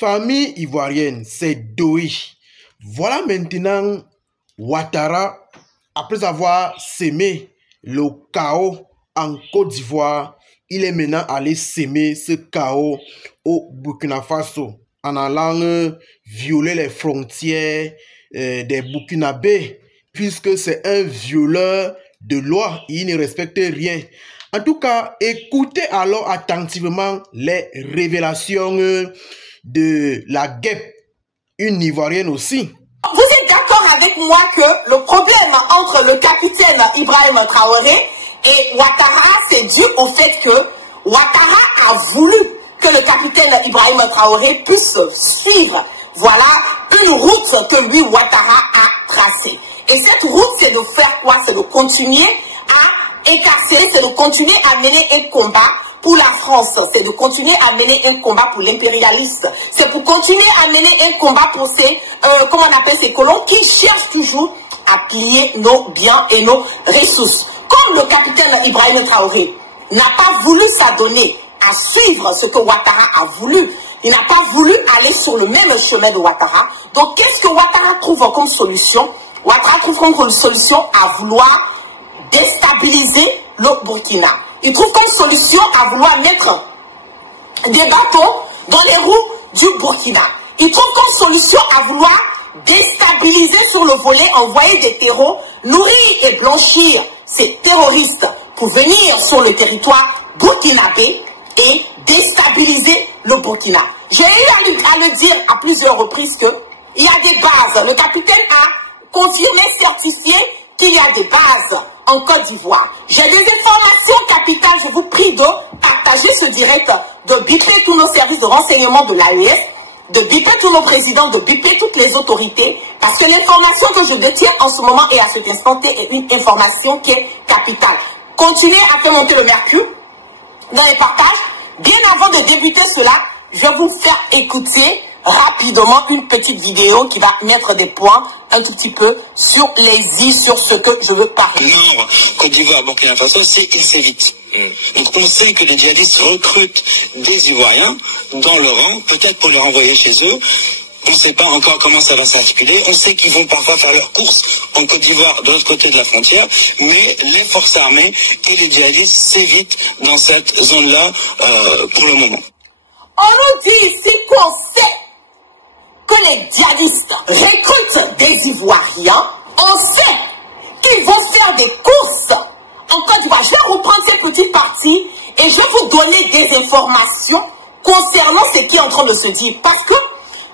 Famille ivoirienne, c'est Doé. Voilà maintenant Ouattara, après avoir sémé le chaos en Côte d'Ivoire, il est maintenant allé s'aimer ce chaos au Burkina Faso en allant violer les frontières des Burkinabés, puisque c'est un violeur de loi, il ne respecte rien. En tout cas, écoutez alors attentivement les révélations de la guêpe, une Ivoirienne aussi. Vous êtes d'accord avec moi que le problème entre le capitaine Ibrahim Traoré et Ouattara, c'est dû au fait que Ouattara a voulu que le capitaine Ibrahim Traoré puisse suivre, voilà, une route que lui, Ouattara, a tracée. Et cette route, c'est de faire quoi? C'est de continuer à écarcer, c'est de continuer à mener un combat pour la France, c'est de continuer à mener un combat pour l'impérialiste, c'est pour continuer à mener un combat pour ces, comment on appelle ces colons qui cherchent toujours à piller nos biens et nos ressources. Comme le capitaine Ibrahim Traoré n'a pas voulu s'adonner à suivre ce que Ouattara a voulu, il n'a pas voulu aller sur le même chemin de Ouattara. Donc qu'est-ce que Ouattara trouve comme solution? Ouattara trouve comme solution à vouloir déstabiliser le Burkina. Il trouve comme solution à vouloir mettre des bâtons dans les roues du Burkina. Il trouve comme solution à vouloir déstabiliser sur le volet, envoyer des terreaux, nourrir et blanchir ces terroristes pour venir sur le territoire burkinabé et déstabiliser le Burkina. J'ai eu à le dire à plusieurs reprises qu'il y a des bases. Le capitaine a confirmé, certifié qu'il y a des bases en Côte d'Ivoire. J'ai des informations capitales, je vous prie de partager ce direct, de biper tous nos services de renseignement de l'AES, de biper tous nos présidents, de biper toutes les autorités, parce que l'information que je détiens en ce moment et à cet instant T est une information qui est capitale. Continuez à faire monter le mercure dans les partages. Bien avant de débuter cela, je vais vous faire écouter rapidement une petite vidéo qui va mettre des points un tout petit peu sur les i sur ce que je veux parler. Nord, Côte d'Ivoire, Burkina Faso, c'est vite. Donc on sait que les djihadistes recrutent des Ivoiriens dans le rang, peut-être pour les renvoyer chez eux. On ne sait pas encore comment ça va s'articuler. On sait qu'ils vont parfois faire leurs courses en Côte d'Ivoire de l'autre côté de la frontière, mais les forces armées et les djihadistes s'évitent dans cette zone-là pour le moment. On nous dit ici qu'on sait que les djihadistes recrutent des Ivoiriens. On sait qu'ils vont faire des courses en Côte d'Ivoire. Je vais reprendre cette petite partie et je vais vous donner des informations concernant ce qui est en train de se dire. Parce que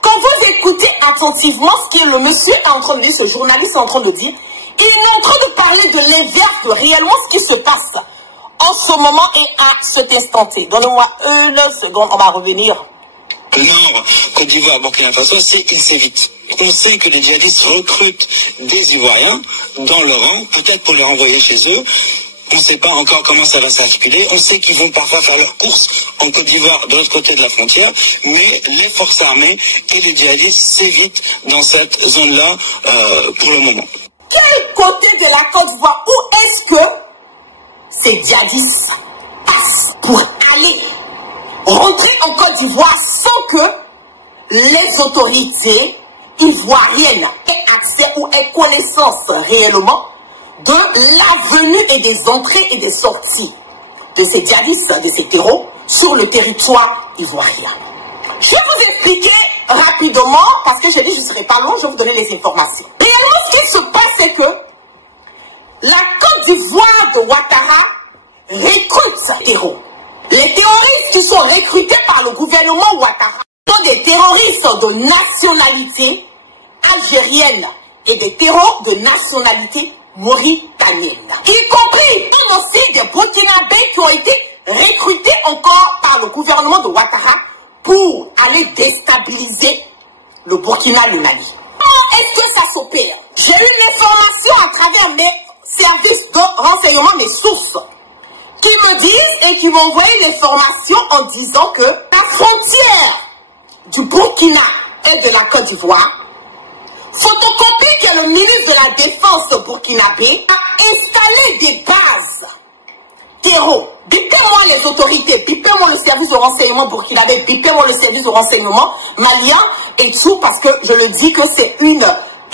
quand vous écoutez attentivement ce que le monsieur est en train de dire, ce journaliste est en train de dire, il est en train de parler de l'inverse de réellement ce qui se passe en ce moment et à cet instant T. Donnez-moi une seconde, on va revenir. Nord, Côte d'Ivoire, Burkina Faso, c'est vite. On sait que les djihadistes recrutent des Ivoiriens dans le rang, peut-être pour les renvoyer chez eux. On ne sait pas encore comment ça va s'articuler. On sait qu'ils vont parfois faire leurs courses en Côte d'Ivoire de l'autre côté de la frontière, mais les forces armées et les djihadistes s'évitent dans cette zone-là pour le moment. Quel côté de la Côte d'Ivoire, où est-ce que ces djihadistes passent pour aller rentrer en Côte d'Ivoire sans que les autorités ivoiriennes aient accès ou aient connaissance réellement de la venue et des entrées et des sorties de ces djihadistes, de ces terreaux sur le territoire ivoirien? Je vais vous expliquer rapidement, parce que je dis je ne serai pas long, je vais vous donner les informations. Réellement, ce qui se passe, c'est que la Côte d'Ivoire de Ouattara recrute ces terreaux. Les terroristes qui sont recrutés par le gouvernement Ouattara sont des terroristes de nationalité algérienne et des terroristes de nationalité mauritanienne. Y compris aussi des Burkinabés qui ont été recrutés encore par le gouvernement de Ouattara pour aller déstabiliser le Burkina, le Mali. Comment est-ce que ça s'opère? J'ai eu une information à travers mes services de renseignement, mes sources, qui me disent et qui m'ont envoyé l'information en disant que la frontière du Burkina et de la Côte d'Ivoire, Photocopie, qui est le ministre de la Défense burkinabé, a installé des bases terreau. Bipez-moi les autorités, bipez-moi le service de renseignement burkinabé, bipez-moi le service de renseignement malien et tout, parce que je le dis que c'est une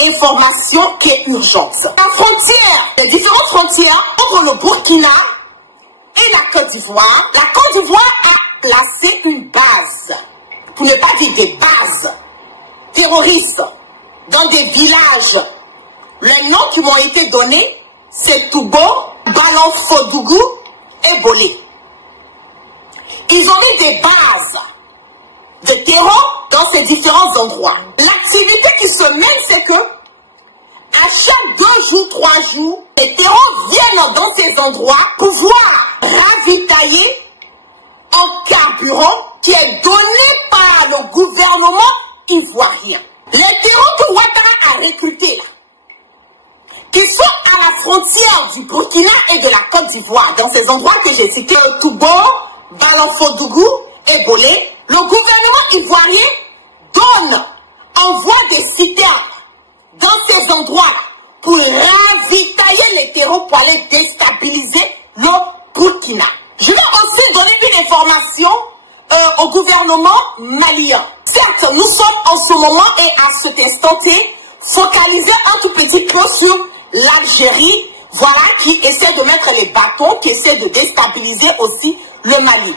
information qui est urgente. La frontière, les différentes frontières entre le Burkina et la Côte d'Ivoire, la Côte d'Ivoire a placé une base, pour ne pas dire des bases terroristes, dans des villages. Les noms qui m'ont été donnés, c'est Toubo, Balanfodougou et Bolé. Ils ont mis des bases de terror dans ces différents endroits. L'activité qui se mène, c'est que à chaque 2 jours, 3 jours, les terrors viennent dans ces endroits pour pouvoir ravitailler en carburant qui est donné par le gouvernement ivoirien. Les terrors que Ouattara a recrutés là, qui sont à la frontière du Burkina et de la Côte d'Ivoire, dans ces endroits que j'ai cités, Toubo, Balanfodougou et Bolé, le gouvernement ivoirien envoie des citernes dans ces endroits pour ravitailler les terreaux pour aller déstabiliser le Burkina. Je vais aussi donner une information au gouvernement malien. Certes, nous sommes en ce moment et à cet instant focalisés un tout petit peu sur l'Algérie, voilà, qui essaie de mettre les bâtons, qui essaie de déstabiliser aussi le Mali.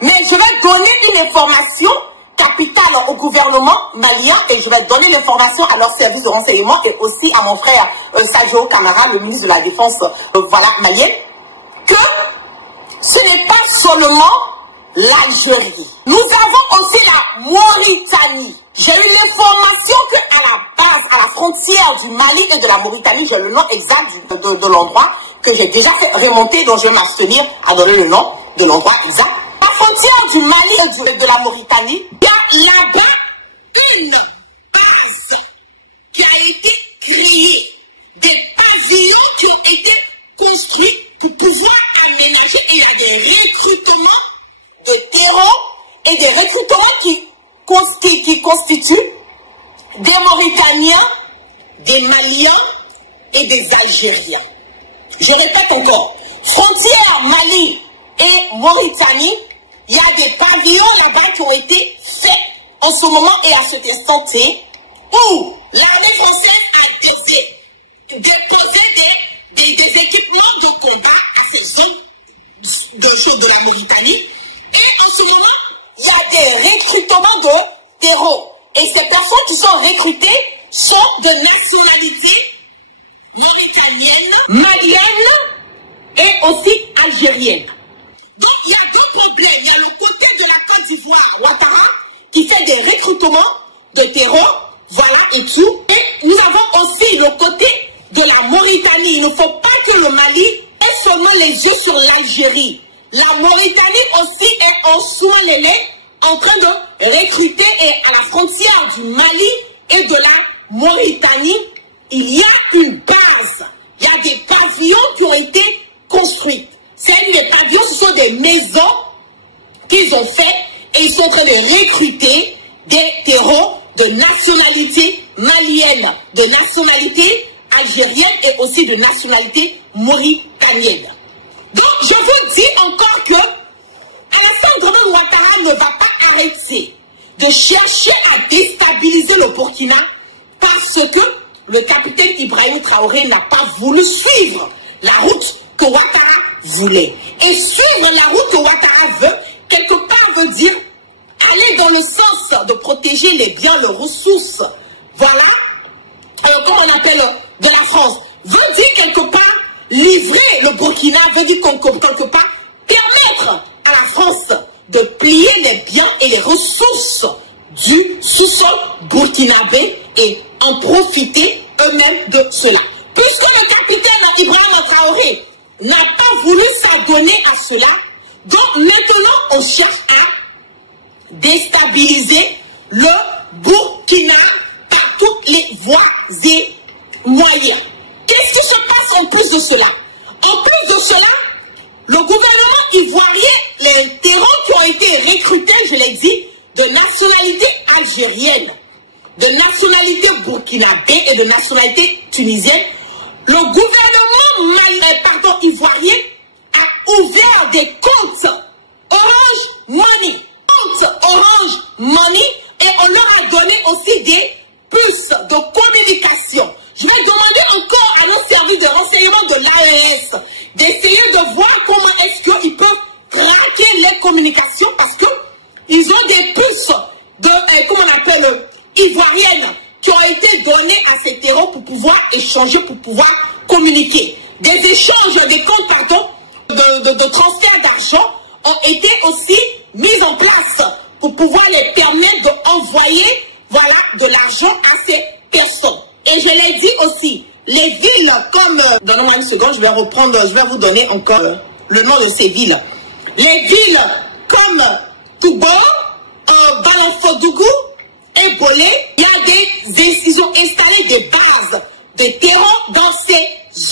Mais je vais donner une information capitale au gouvernement malien et je vais donner l'information à leur service de renseignement et aussi à mon frère Sadio Camara, le ministre de la Défense voilà, malien, que ce n'est pas seulement l'Algérie. Nous avons aussi la Mauritanie. J'ai eu l'information qu'à la base, à la frontière du Mali et de la Mauritanie, j'ai le nom exact de l'endroit que j'ai déjà fait remonter, donc je vais m'abstenir à donner le nom de l'endroit exact. À la frontière du Mali et de la Mauritanie, il y a là-bas une base qui a été créée, des pavillons qui ont été construits pour pouvoir aménager. Il y a des recrutements de terreau et des recrutements qui constituent des Mauritaniens, des Maliens et des Algériens. Je répète encore, frontière Mali et Mauritanie, il y a des pavillons là-bas qui ont été faits en ce moment et à cet instant T, où l'armée française a déposé des équipements de combat à ces zones de la Mauritanie. Et en ce moment, il y a des recrutements de terreau. Et ces personnes qui sont recrutées sont de nationalité mauritanienne, malienne et aussi algérienne. Donc il y a 2 problèmes. Il y a le côté de la Côte d'Ivoire, Ouattara, qui fait des recrutements de terreau, voilà et tout. Et nous avons aussi le côté de la Mauritanie. Il ne faut pas que le Mali ait seulement les yeux sur l'Algérie. La Mauritanie aussi est en soin en train de recruter et à la frontière du Mali et de la Mauritanie, il y a une base. Il y a des pavillons qui ont été construits. C'est des pavillons, ce sont des maisons qu'ils ont fait et ils sont en train de recruter des terreaux de nationalité malienne, de nationalité algérienne et aussi de nationalité mauritanienne. Donc, je vous dis encore que Alassane Dramane Ouattara ne va pas arrêter de chercher à déstabiliser le Burkina parce que le capitaine Ibrahim Traoré n'a pas voulu suivre la route que Ouattara voulait. Et suivre la route que Ouattara veut, quelque part veut dire aller dans le sens de protéger les biens, les ressources, voilà, comment on appelle, de la France. Veut dire quelque part livrer le Burkina, veut dire quelque part permettre à la France de plier les biens et les ressources du sous-sol burkinabé et en profiter eux-mêmes de cela. Puisque le capitaine Ibrahim Traoré n'a pas voulu s'adonner à cela, donc maintenant on cherche à déstabiliser le Burkina par toutes les voies et moyens. Qu'est-ce qui se passe en plus de cela? En plus de cela, le gouvernement ivoirien, les terreaux qui ont été recrutés, je l'ai dit, de nationalité algérienne, de nationalité burkinabé et de nationalité tunisienne, le gouvernement ivoirien a ouvert des comptes Orange Money. Comptes Orange Money, et on leur a donné aussi des puces de communication. Je vais demander encore à nos services de renseignement de l'AES d'essayer de voir comment est-ce qu'ils peuvent craquer les communications, parce qu'ils ont des puces de, comment on appelle, ivoiriennes, qui ont été données à ces terreaux pour pouvoir échanger, pour pouvoir communiquer. Des échanges, des comptes, pardon, de transfert d'argent ont été aussi mis en place pour pouvoir les permettre d'envoyer, voilà, de l'argent à ces personnes. Et je l'ai dit aussi, les villes comme, donnez-moi une seconde, je vais reprendre, je vais vous donner encore le nom de ces villes. Les villes comme Toubo, Balanfodougou et Bolé, ils ont installé des bases de terreau dans ces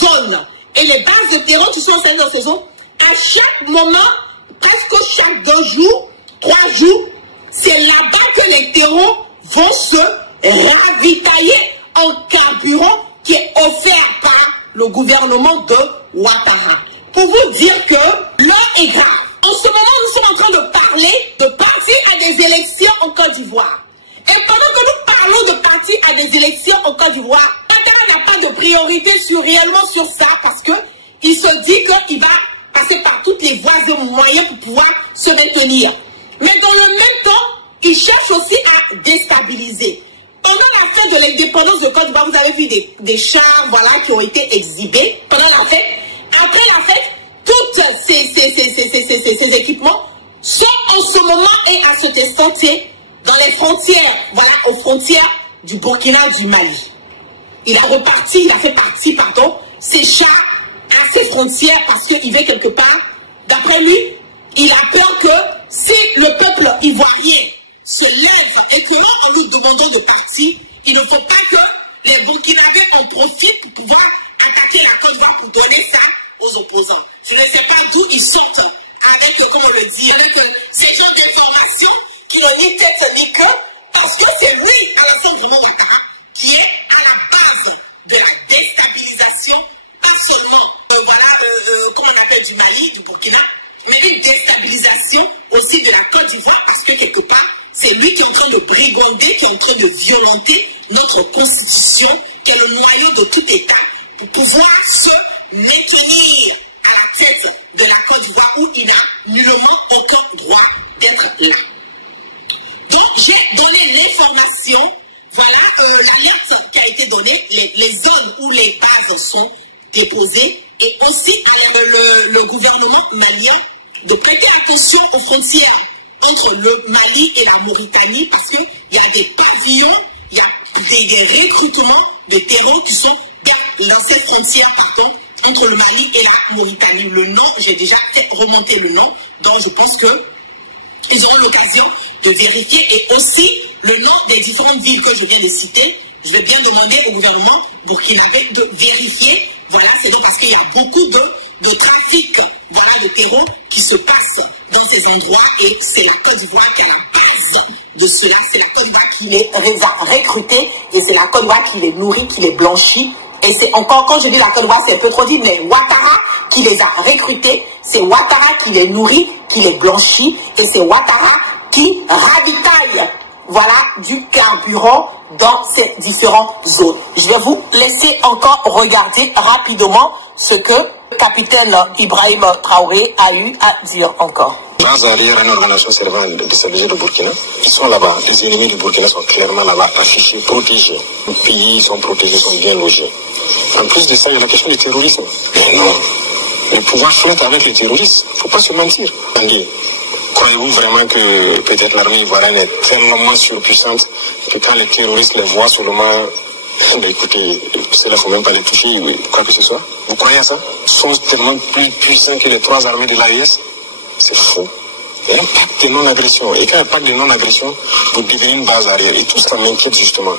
zones. Et les bases de terreau qui sont installées dans ces zones, à chaque moment, presque chaque 2 jours, 3 jours, c'est là-bas que les terreaux vont se ravitailler en carburant qui est offert par le gouvernement de Ouattara. Pour vous dire que l'heure est grave. En ce moment, nous sommes en train de parler de partir à des élections en Côte d'Ivoire. Et pendant que nous parlons de partir à des élections en Côte d'Ivoire, Ouattara n'a pas de priorité réellement sur ça, parce qu'il se dit qu'il va passer par toutes les voies et moyens pour pouvoir se maintenir. Mais dans le même temps, il cherche aussi à déstabiliser. Pendant la fête de l'indépendance de Côte d'Ivoire, vous avez vu des chars, voilà, qui ont été exhibés pendant la fête. Après la fête, tous ces équipements sont en ce moment et à cet instant dans les frontières, voilà, aux frontières du Burkina, du Mali. Il a fait partie, pardon, ces chars à ces frontières parce qu'il veut quelque part, d'après lui, il a peur que si le peuple ivoirien se lève et que en nous demandant de partir, il ne faut pas que les Burkinabés en profitent pour pouvoir attaquer la Côte d'Ivoire pour donner ça aux opposants. Je ne sais pas d'où ils sortent avec, comme on le dit, avec ces genres d'informations qui n'ont ni tête ni queue, parce que c'est lui, Alassane Ouattara, qui est à la base de la déstabilisation, pas seulement, comment on appelle, du Mali, du Burkina, mais une déstabilisation aussi de la Côte d'Ivoire, parce que quelque part, c'est lui qui est en train de brigander, qui est en train de violenter notre constitution, qui est le noyau de tout État, pour pouvoir se maintenir à la tête de la Côte d'Ivoire où il n'a nullement aucun droit d'être là. Donc, j'ai donné l'information, voilà l'alerte qui a été donnée, les zones où les bases sont déposées, et aussi le gouvernement malien de prêter attention aux frontières entre le Mali et la Mauritanie, parce qu'il y a des pavillons, il y a des recrutements de terreaux qui sont dans cette frontière, pardon, entre le Mali et la Mauritanie. Le nom, j'ai déjà fait remonter le nom, donc je pense qu'ils auront l'occasion de vérifier, et aussi le nom des différentes villes que je viens de citer. Je vais bien demander au gouvernement burkinabé de vérifier. Voilà, c'est donc parce qu'il y a beaucoup de trafic, voilà, de terreau qui se passe dans ces endroits, et c'est la Côte d'Ivoire qui est à la base de cela. C'est la Côte d'Ivoire qui les a recrutés, et c'est la Côte d'Ivoire qui les nourrit, qui les blanchit. Et c'est encore, quand je dis la Côte d'Ivoire, c'est un peu trop dit, mais Ouattara qui les a recrutés, c'est Ouattara qui les nourrit, qui les blanchit, et c'est Ouattara qui ravitaille, voilà, du carburant dans ces différentes zones. Je vais vous laisser encore regarder rapidement ce que le capitaine Ibrahim Traoré a eu à dire encore. Dans arrière, une organisation servant de servir le Burkina, ils sont là-bas. Les ennemis du Burkina sont clairement là-bas, affichés, protégés. Les pays sont protégés, sont bien logés. En plus de ça, il y a la question du terrorisme. Mais non, le pouvoir flotte avec les terroristes. Il ne faut pas se mentir. Croyez-vous vraiment que peut-être l'armée ivoirienne est tellement surpuissante que quand les terroristes les voient seulement, écoutez, cela ne faut même pas les toucher, quoi que ce soit. Vous croyez à ça? Ils sont tellement plus puissants que les 3 armées de l'AES. C'est faux. Il y a un pacte de non-agression. Et quand un pacte de non-agression, vous devenez une base arrière. Et tout ça m'inquiète justement.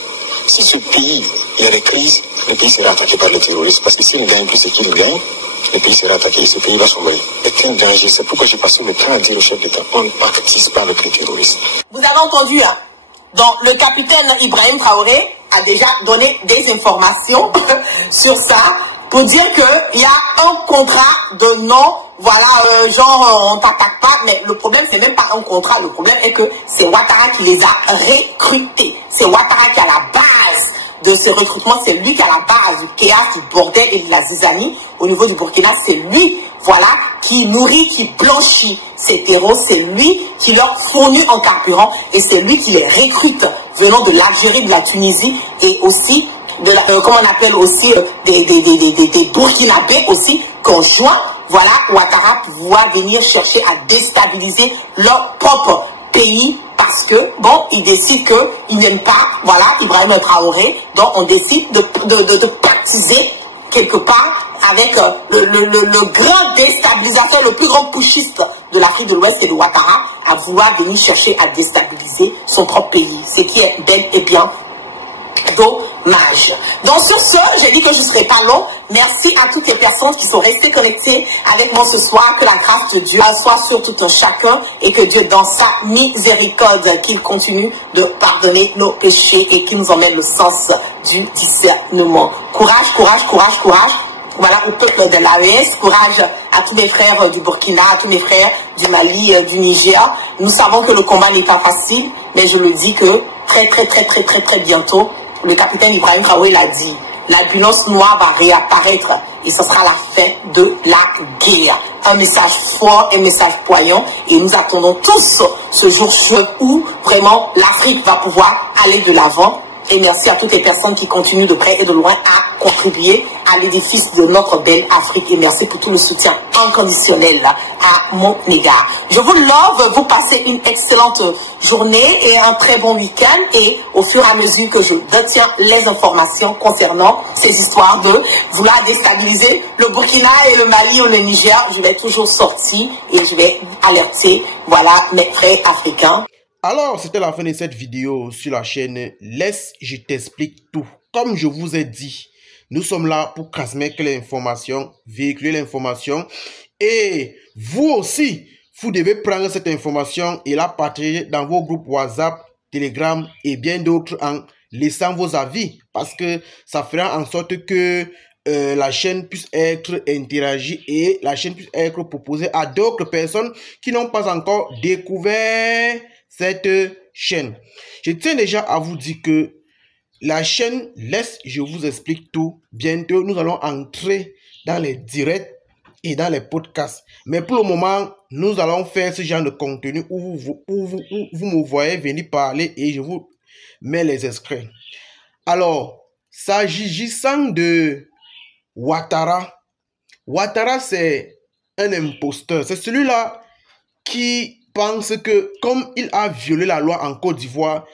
Si ce pays, il y a des crises, le pays sera attaqué par les terroristes. Parce que s'il ne gagne plus ce qu'il gagne, le pays sera attaqué. Ce pays va sombrer. C'est un danger. C'est pourquoi j'ai passé le temps à dire au chef d'État, on ne pactise pas avec les terroristes. Vous avez entendu, hein? Donc, le capitaine Ibrahim Traoré a déjà donné des informations sur ça, pour dire qu'il y a un contrat de voilà, genre on t'attaque pas, mais le problème c'est même pas un contrat, le problème est que c'est Ouattara qui les a recrutés. C'est Ouattara qui a la base de ce recrutement, c'est lui qui a la base du chaos, du bordel et de la zizanie. Au niveau du Burkina, c'est lui, voilà, qui nourrit, qui blanchit ces terreaux, c'est lui qui leur fournit en carburant et c'est lui qui les recrute venant de l'Algérie, de la Tunisie et aussi de la, comment on appelle aussi des Burkinabés aussi conjoints. Voilà, Ouattara pouvoir venir chercher à déstabiliser leur propre pays parce que, bon, ils décident qu'ils n'aiment pas, voilà, Ibrahim Traoré, donc on décide de pactiser quelque part avec le grand déstabilisateur, le plus grand putschiste de l'Afrique de l'Ouest et de Ouattara, à vouloir venir chercher à déstabiliser son propre pays, ce qui est bel et bien dommage. Donc sur ce, j'ai dit que je ne serai pas long. Merci à toutes les personnes qui sont restées connectées avec moi ce soir. Que la grâce de Dieu soit sur tout un chacun et que Dieu, dans sa miséricorde, qu'il continue de pardonner nos péchés et qu'il nous emmène le sens du discernement. Courage, courage, courage, courage. Voilà, au peuple de l'AES, courage à tous mes frères du Burkina, à tous mes frères du Mali, du Niger. Nous savons que le combat n'est pas facile, mais je le dis que très bientôt, le capitaine Ibrahim Traoré l'a dit, l'ambulance noire va réapparaître et ce sera la fin de la guerre. Un message fort, un message poignant et nous attendons tous ce jour où vraiment l'Afrique va pouvoir aller de l'avant. Et merci à toutes les personnes qui continuent de près et de loin à contribuer à l'édifice de notre belle Afrique. Et merci pour tout le soutien inconditionnel à mon égard. Je vous love, vous passez une excellente journée et un très bon week-end. Et au fur et à mesure que je détiens les informations concernant ces histoires de vouloir déstabiliser le Burkina et le Mali ou le Niger, je vais toujours sortir et je vais alerter, voilà, mes frères africains. Alors, c'était la fin de cette vidéo sur la chaîne Laisse, je t'explique tout. Comme je vous ai dit, nous sommes là pour transmettre l'information, véhiculer l'information. Et vous aussi, vous devez prendre cette information et la partager dans vos groupes WhatsApp, Telegram et bien d'autres en laissant vos avis. Parce que ça fera en sorte que la chaîne puisse être interagie et la chaîne puisse être proposée à d'autres personnes qui n'ont pas encore découvert cette chaîne. Je tiens déjà à vous dire que la chaîne Laisse, je vous explique tout. Bientôt, nous allons entrer dans les directs et dans les podcasts. Mais pour le moment, nous allons faire ce genre de contenu où vous me voyez venir parler et je vous mets les extraits. Alors, s'agissant de Ouattara, Ouattara c'est un imposteur. C'est celui-là qui pense que comme il a violé la loi en Côte d'Ivoire,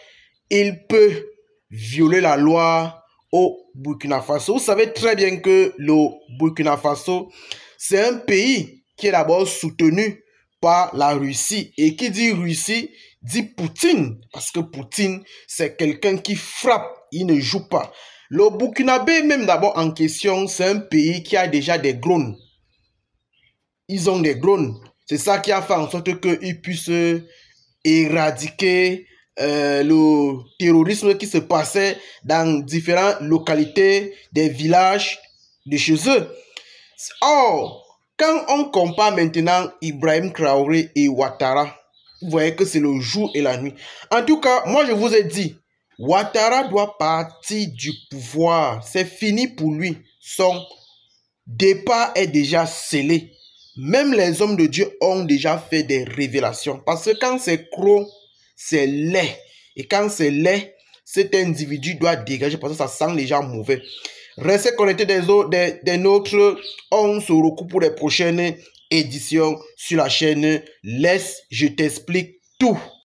il peut violer la loi au Burkina Faso. Vous savez très bien que le Burkina Faso, c'est un pays qui est d'abord soutenu par la Russie. Et qui dit Russie, dit Poutine. Parce que Poutine, c'est quelqu'un qui frappe, il ne joue pas. Le Burkinabé, même d'abord en question, c'est un pays qui a déjà des drones. Ils ont des drones. C'est ça qui a fait en sorte qu'ils puissent éradiquer le terrorisme qui se passait dans différentes localités, des villages de chez eux. Or, quand on compare maintenant Ibrahim Traoré et Ouattara, vous voyez que c'est le jour et la nuit. En tout cas, moi je vous ai dit, Ouattara doit partir du pouvoir. C'est fini pour lui. Son départ est déjà scellé. Même les hommes de Dieu ont déjà fait des révélations. Parce que quand c'est gros, c'est laid. Et quand c'est laid, cet individu doit dégager parce que ça sent déjà mauvais. Restez connectés des nôtres. On se retrouve pour les prochaines éditions sur la chaîne Laisse, je t'explique tout.